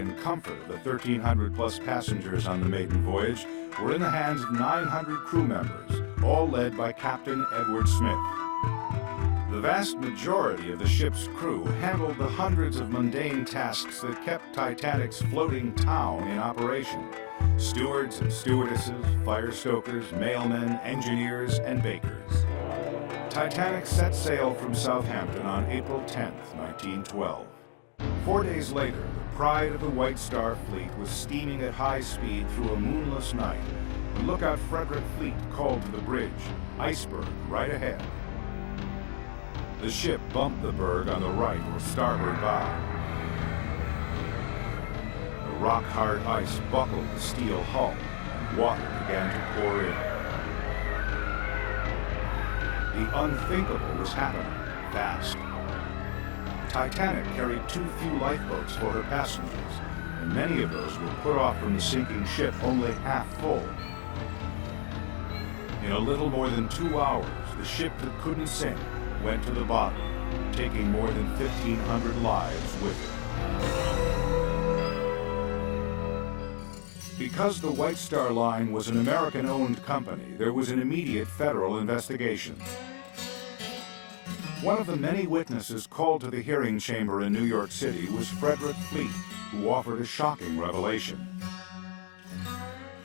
and comfort of the 1,300-plus passengers on the maiden voyage were in the hands of 900 crew members, all led by Captain Edward Smith. The vast majority of the ship's crew handled the hundreds of mundane tasks that kept Titanic's floating town in operation. Stewards and stewardesses, fire stokers, mailmen, engineers, and bakers. Titanic set sail from Southampton on April 10, 1912. 4 days later, the pride of the White Star Fleet was steaming at high speed through a moonless night when Lookout Frederick Fleet called to the bridge, "Iceberg, right ahead." The ship bumped the berg on the right or starboard bow. The rock-hard ice buckled the steel hull, and water began to pour in. The unthinkable was happening, fast. Titanic carried too few lifeboats for her passengers, and many of those were put off from the sinking ship only half full. In a little more than 2 hours, the ship that couldn't sink went to the bottom, taking more than 1,500 lives with it. Because the White Star Line was an American-owned company, there was an immediate federal investigation. One of the many witnesses called to the hearing chamber in New York City was Frederick Fleet, who offered a shocking revelation.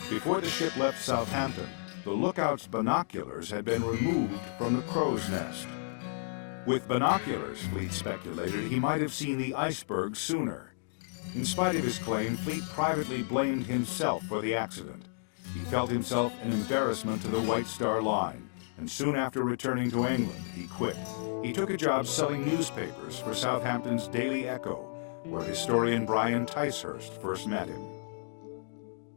Before the ship left Southampton, the Lookout's binoculars had been removed from the crow's nest. With binoculars, Fleet speculated, he might have seen the iceberg sooner. In spite of his claim, Fleet privately blamed himself for the accident. He felt himself an embarrassment to the White Star Line, and soon after returning to England, he quit. He took a job selling newspapers for Southampton's Daily Echo, where historian Brian Ticehurst first met him.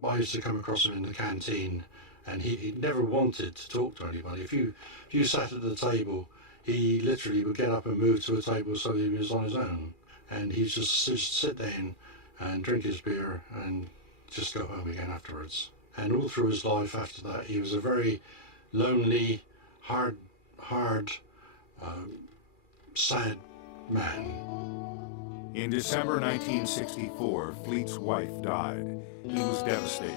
I used to come across him in the canteen, and he never wanted to talk to anybody. If you sat at the table, he literally would get up and move to a table so he was on his own. And he'd just sit down and drink his beer and just go home again afterwards. And all through his life after that, he was a very lonely, hard, sad man. In December 1964, Fleet's wife died. He was devastated.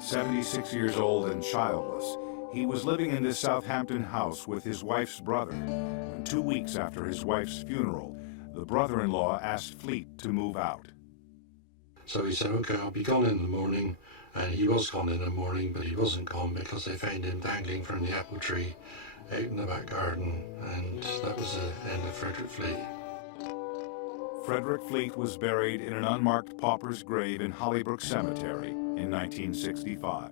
76 years old and childless, he was living in this Southampton house with his wife's brother. And 2 weeks after his wife's funeral, the brother-in-law asked Fleet to move out. So he said, "Okay, I'll be gone in the morning." And he was gone in the morning, but he wasn't gone because they found him dangling from the apple tree out in the back garden. And that was the end of Frederick Fleet. Frederick Fleet was buried in an unmarked pauper's grave in Hollybrook Cemetery in 1965.